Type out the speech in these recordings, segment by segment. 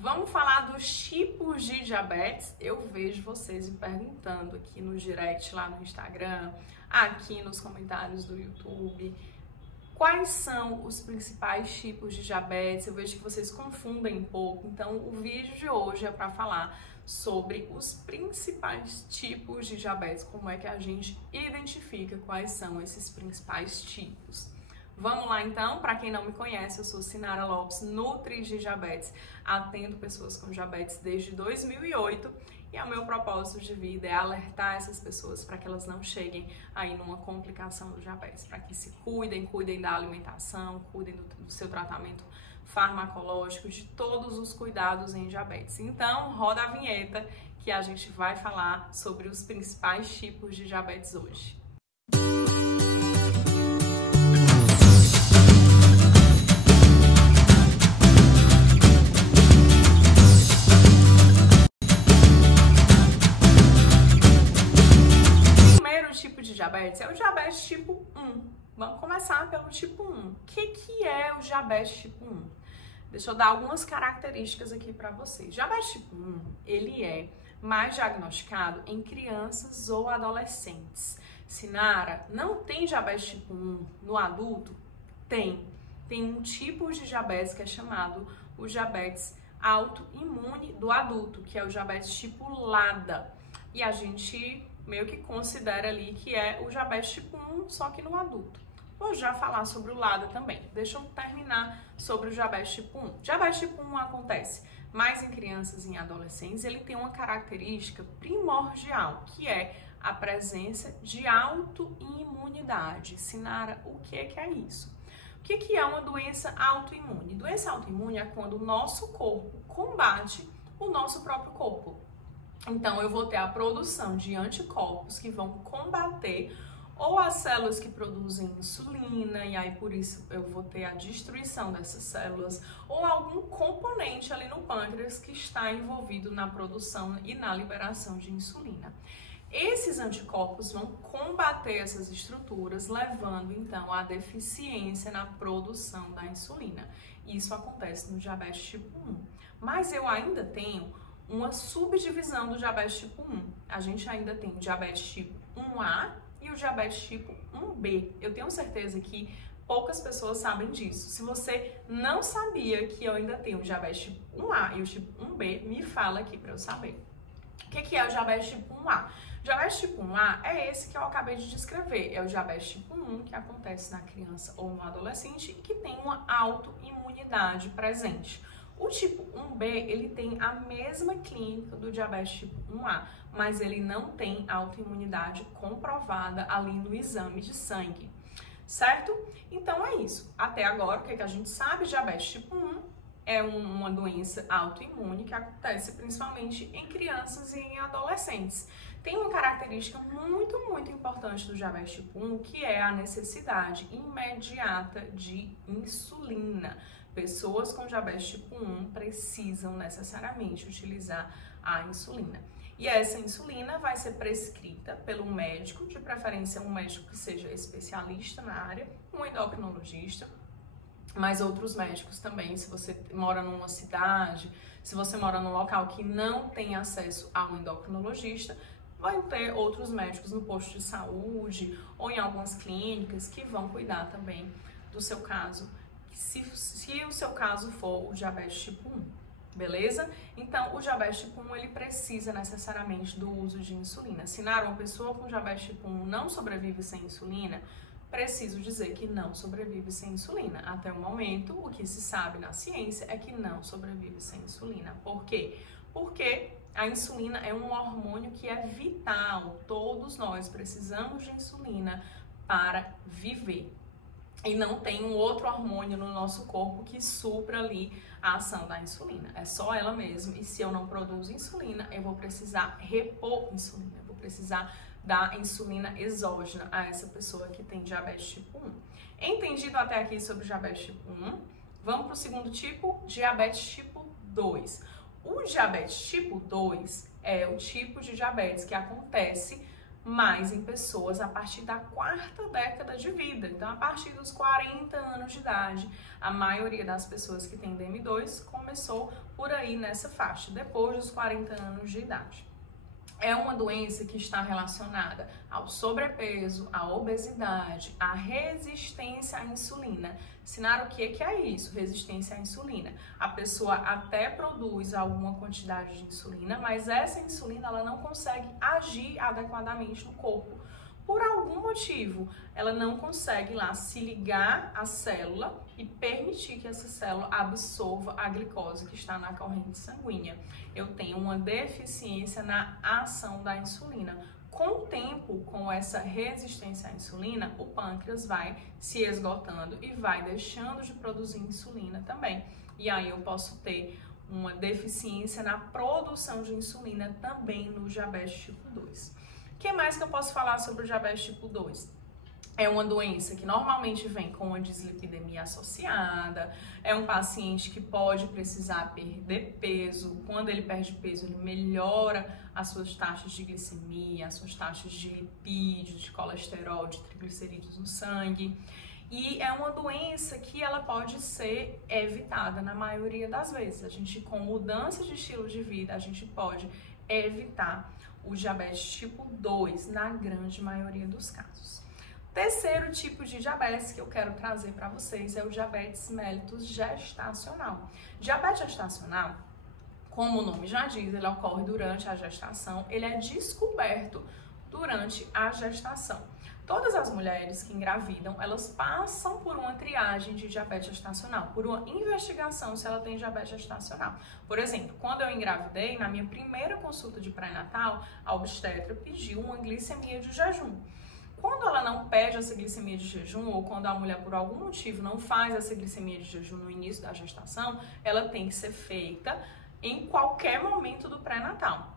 Vamos falar dos tipos de diabetes. Eu vejo vocês me perguntando aqui no direct, lá no Instagram, aqui nos comentários do YouTube, quais são os principais tipos de diabetes. Eu vejo que vocês confundem um pouco, então o vídeo de hoje é para falar sobre os principais tipos de diabetes, como é que a gente identifica quais são esses principais tipos. Vamos lá então, para quem não me conhece, eu sou Sinara Lopes, Nutri de Diabetes, atendo pessoas com diabetes desde 2008 e o meu propósito de vida é alertar essas pessoas para que elas não cheguem aí numa complicação do diabetes, para que se cuidem da alimentação, cuidem do seu tratamento farmacológico, de todos os cuidados em diabetes. Então, roda a vinheta que a gente vai falar sobre os principais tipos de diabetes hoje. Diabetes é o diabetes tipo 1. Vamos começar pelo tipo 1. O que é o diabetes tipo 1? Deixa eu dar algumas características aqui para vocês. Diabetes tipo 1, ele é mais diagnosticado em crianças ou adolescentes. Sinara, não tem diabetes tipo 1 no adulto? Tem. Tem um tipo de diabetes que é chamado o diabetes autoimune do adulto, que é o diabetes tipo LADA. E a gente meio que considera ali que é o diabetes tipo 1, só que no adulto. Vou já falar sobre o LADA também. Deixa eu terminar sobre o diabetes tipo 1. Diabetes tipo 1 acontece mais em crianças e em adolescentes. Ele tem uma característica primordial, que é a presença de autoimunidade. Sinara, o que é isso? O que é uma doença autoimune? Doença autoimune é quando o nosso corpo combate o nosso próprio corpo. Então, eu vou ter a produção de anticorpos que vão combater ou as células que produzem insulina, e aí por isso eu vou ter a destruição dessas células, ou algum componente ali no pâncreas que está envolvido na produção e na liberação de insulina. Esses anticorpos vão combater essas estruturas, levando então à deficiência na produção da insulina. Isso acontece no diabetes tipo 1. Mas eu ainda tenho uma subdivisão do diabetes tipo 1. A gente ainda tem o diabetes tipo 1A e o diabetes tipo 1B. Eu tenho certeza que poucas pessoas sabem disso. Se você não sabia que eu ainda tenho o diabetes tipo 1A e o tipo 1B, me fala aqui para eu saber. O que é o diabetes tipo 1A? O diabetes tipo 1A é esse que eu acabei de descrever. É o diabetes tipo 1 que acontece na criança ou no adolescente e que tem uma autoimunidade presente. O tipo 1B, ele tem a mesma clínica do diabetes tipo 1A, mas ele não tem autoimunidade comprovada ali no exame de sangue, certo? Então é isso. Até agora, o que a gente sabe? Diabetes tipo 1 é uma doença autoimune que acontece principalmente em crianças e em adolescentes. Tem uma característica muito importante do diabetes tipo 1, que é a necessidade imediata de insulina. Pessoas com diabetes tipo 1 precisam necessariamente utilizar a insulina. E essa insulina vai ser prescrita pelo médico, de preferência um médico que seja especialista na área, um endocrinologista, mas outros médicos também, se você mora numa cidade, se você mora num local que não tem acesso a um endocrinologista, vai ter outros médicos no posto de saúde ou em algumas clínicas que vão cuidar também do seu caso, se o seu caso for o diabetes tipo 1, beleza? Então, o diabetes tipo 1, ele precisa necessariamente do uso de insulina. Sinara, uma pessoa com diabetes tipo 1 não sobrevive sem insulina? Preciso dizer que não sobrevive sem insulina. Até o momento, o que se sabe na ciência é que não sobrevive sem insulina. Por quê? Porque a insulina é um hormônio que é vital. Todos nós precisamos de insulina para viver. E não tem um outro hormônio no nosso corpo que supra ali a ação da insulina. É só ela mesma. E se eu não produzo insulina, eu vou precisar repor insulina. Eu vou precisar dar insulina exógena a essa pessoa que tem diabetes tipo 1. Entendido até aqui sobre diabetes tipo 1? Vamos para o segundo tipo, diabetes tipo 2. O diabetes tipo 2 é o tipo de diabetes que acontece mais em pessoas a partir da 4ª década de vida. Então, a partir dos 40 anos de idade, a maioria das pessoas que tem DM2 começou por aí nessa faixa, depois dos 40 anos de idade. É uma doença que está relacionada ao sobrepeso, à obesidade, à resistência à insulina. Sinara, o que é isso? Resistência à insulina. A pessoa até produz alguma quantidade de insulina, mas essa insulina ela não consegue agir adequadamente no corpo. Por algum motivo, ela não consegue lá se ligar à célula e permitir que essa célula absorva a glicose que está na corrente sanguínea. Eu tenho uma deficiência na ação da insulina. Com o tempo, com essa resistência à insulina, o pâncreas vai se esgotando e vai deixando de produzir insulina também. E aí eu posso ter uma deficiência na produção de insulina também no diabetes tipo 2. O que mais que eu posso falar sobre o diabetes tipo 2? É uma doença que normalmente vem com uma dislipidemia associada, é um paciente que pode precisar perder peso. Quando ele perde peso, ele melhora as suas taxas de glicemia, as suas taxas de lipídios, de colesterol, de triglicerídeos no sangue. E é uma doença que ela pode ser evitada na maioria das vezes. A gente, com mudança de estilo de vida, a gente pode evitar o diabetes tipo 2 na grande maioria dos casos. Terceiro tipo de diabetes que eu quero trazer para vocês é o diabetes mellitus gestacional. Diabetes gestacional, como o nome já diz, ele ocorre durante a gestação, ele é descoberto durante a gestação. Todas as mulheres que engravidam, elas passam por uma triagem de diabetes gestacional, por uma investigação se ela tem diabetes gestacional. Por exemplo, quando eu engravidei, na minha primeira consulta de pré-natal, a obstetra pediu uma glicemia de jejum. Quando ela não pede essa glicemia de jejum, ou quando a mulher por algum motivo não faz essa glicemia de jejum no início da gestação, ela tem que ser feita em qualquer momento do pré-natal,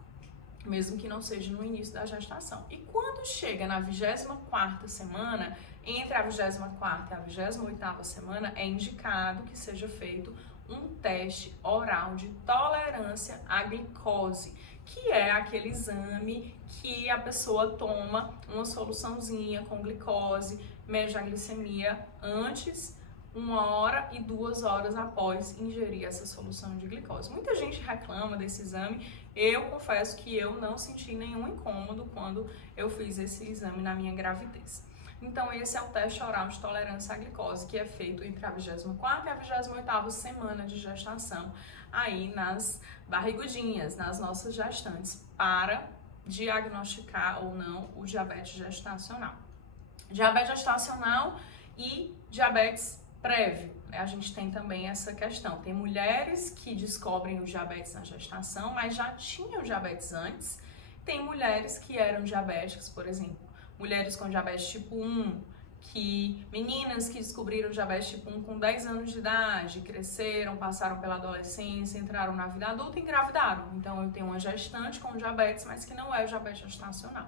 mesmo que não seja no início da gestação. E quando chega na 24ª semana, entre a 24ª e a 28ª semana, é indicado que seja feito um teste oral de tolerância à glicose, que é aquele exame que a pessoa toma uma soluçãozinha com glicose, mede a glicemia antes, 1 hora e 2 horas após ingerir essa solução de glicose. Muita gente reclama desse exame. Eu confesso que eu não senti nenhum incômodo quando eu fiz esse exame na minha gravidez. Então esse é o teste oral de tolerância à glicose, que é feito entre a 24ª e a 28ª semana de gestação, aí nas barrigudinhas, nas nossas gestantes, para diagnosticar ou não o diabetes gestacional. Diabetes gestacional e diabetes prévio, né? A gente tem também essa questão. Tem mulheres que descobrem o diabetes na gestação, mas já tinham diabetes antes. Tem mulheres que eram diabéticas, por exemplo, mulheres com diabetes tipo 1, meninas que descobriram diabetes tipo 1 com 10 anos de idade, cresceram, passaram pela adolescência, entraram na vida adulta e engravidaram. Então eu tenho uma gestante com diabetes, mas que não é o diabetes gestacional.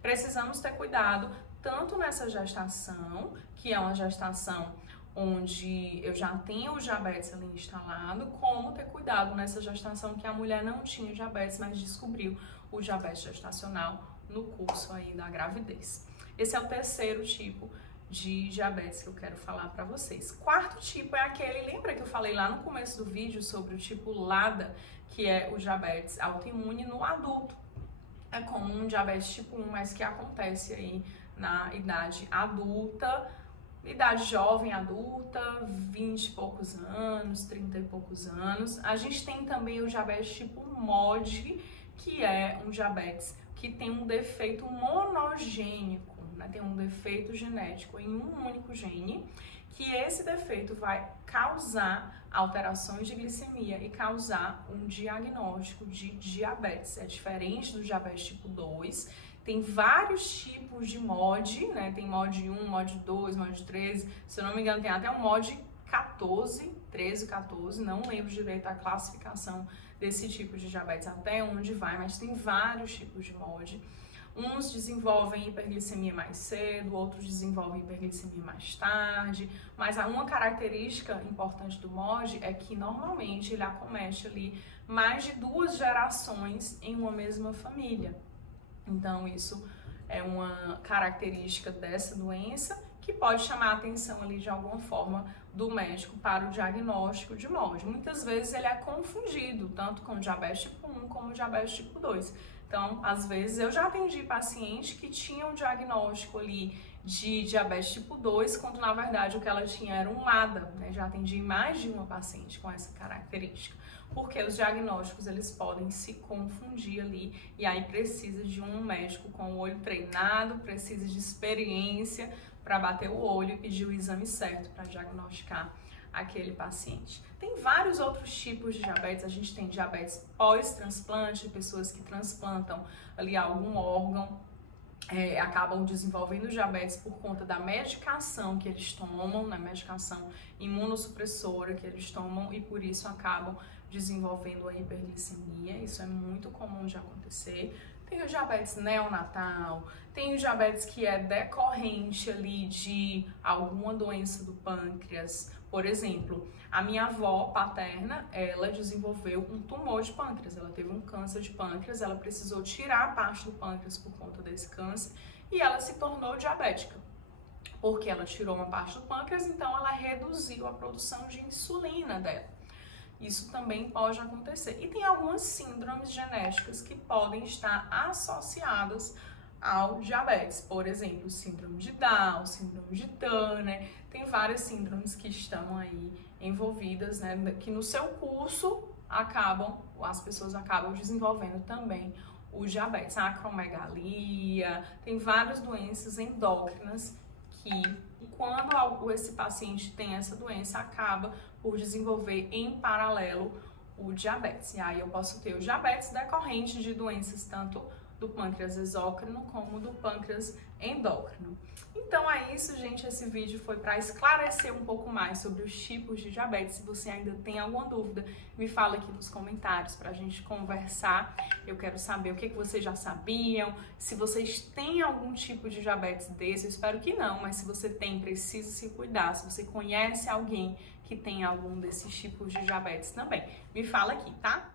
Precisamos ter cuidado tanto nessa gestação, que é uma gestação onde eu já tenho o diabetes ali instalado, como ter cuidado nessa gestação que a mulher não tinha diabetes, mas descobriu o diabetes gestacional no curso aí da gravidez. Esse é o terceiro tipo de diabetes que eu quero falar para vocês. Quarto tipo é aquele, lembra que eu falei lá no começo do vídeo sobre o tipo LADA, que é o diabetes autoimune no adulto. É como um diabetes tipo 1, mas que acontece aí na idade adulta, idade jovem adulta, 20 e poucos anos, 30 e poucos anos. A gente tem também o diabetes tipo MOD, que é um diabetes que tem um defeito monogênico, né? Tem um defeito genético em um único gene, que esse defeito vai causar alterações de glicemia e causar um diagnóstico de diabetes. É diferente do diabetes tipo 2. Tem vários tipos de MOD, né? Tem MOD 1, MOD 2, MOD 13. Se eu não me engano, tem até um MOD 14, 13, 14. Não lembro direito a classificação desse tipo de diabetes, até onde vai, mas tem vários tipos de MOD. Uns desenvolvem hiperglicemia mais cedo, outros desenvolvem hiperglicemia mais tarde, mas uma característica importante do MOD é que normalmente ele acomete ali mais de 2 gerações em uma mesma família. Então isso é uma característica dessa doença que pode chamar a atenção ali de alguma forma do médico para o diagnóstico de MOD. Muitas vezes ele é confundido, tanto com diabetes tipo 1 como diabetes tipo 2. Então, às vezes, eu já atendi paciente que tinha um diagnóstico ali de diabetes tipo 2, quando na verdade o que ela tinha era um MADA, né? Já atendi mais de uma paciente com essa característica, porque os diagnósticos eles podem se confundir ali e aí precisa de um médico com o olho treinado, precisa de experiência para bater o olho e pedir o exame certo para diagnosticar aquele paciente. Tem vários outros tipos de diabetes. A gente tem diabetes pós-transplante, pessoas que transplantam ali algum órgão, acabam desenvolvendo diabetes por conta da medicação que eles tomam, né, medicação imunossupressora que eles tomam, e por isso acabam desenvolvendo a hiperglicemia. Isso é muito comum de acontecer. Tem o diabetes neonatal, tem o diabetes que é decorrente ali de alguma doença do pâncreas. Por exemplo, a minha avó paterna, ela desenvolveu um tumor de pâncreas, ela teve um câncer de pâncreas, ela precisou tirar a parte do pâncreas por conta desse câncer e ela se tornou diabética. Porque ela tirou uma parte do pâncreas, então ela reduziu a produção de insulina dela. Isso também pode acontecer. E tem algumas síndromes genéticas que podem estar associadas ao diabetes. Por exemplo, síndrome de Down, síndrome de Turner. Tem várias síndromes que estão aí envolvidas, né? Que no seu curso as pessoas acabam desenvolvendo também o diabetes. A acromegalia, tem várias doenças endócrinas que, quando esse paciente tem essa doença, acaba por desenvolver em paralelo o diabetes. E aí eu posso ter o diabetes decorrente de doenças tanto do pâncreas exócrino como do pâncreas endócrino. Então é isso, gente. Esse vídeo foi para esclarecer um pouco mais sobre os tipos de diabetes. Se você ainda tem alguma dúvida, me fala aqui nos comentários para a gente conversar. Eu quero saber o que vocês já sabiam, se vocês têm algum tipo de diabetes desse. Eu espero que não, mas se você tem, precisa se cuidar. Se você conhece alguém que tem algum desses tipos de diabetes também, me fala aqui, tá?